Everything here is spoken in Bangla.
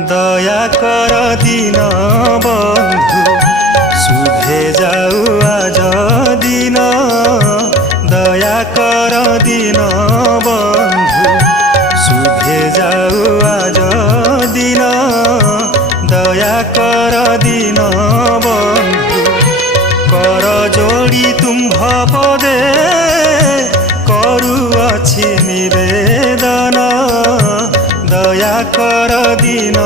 দয়া কর দিন বন্ধু শুভে যাও আজ দিন দয়া কর দিন বন্ধু শুভে যাও আজ দিন দয়া কর দিন বন্ধু কর যোড়ি তুম্ভ পদে করুଅছি নিবেদন দয়া কর দিন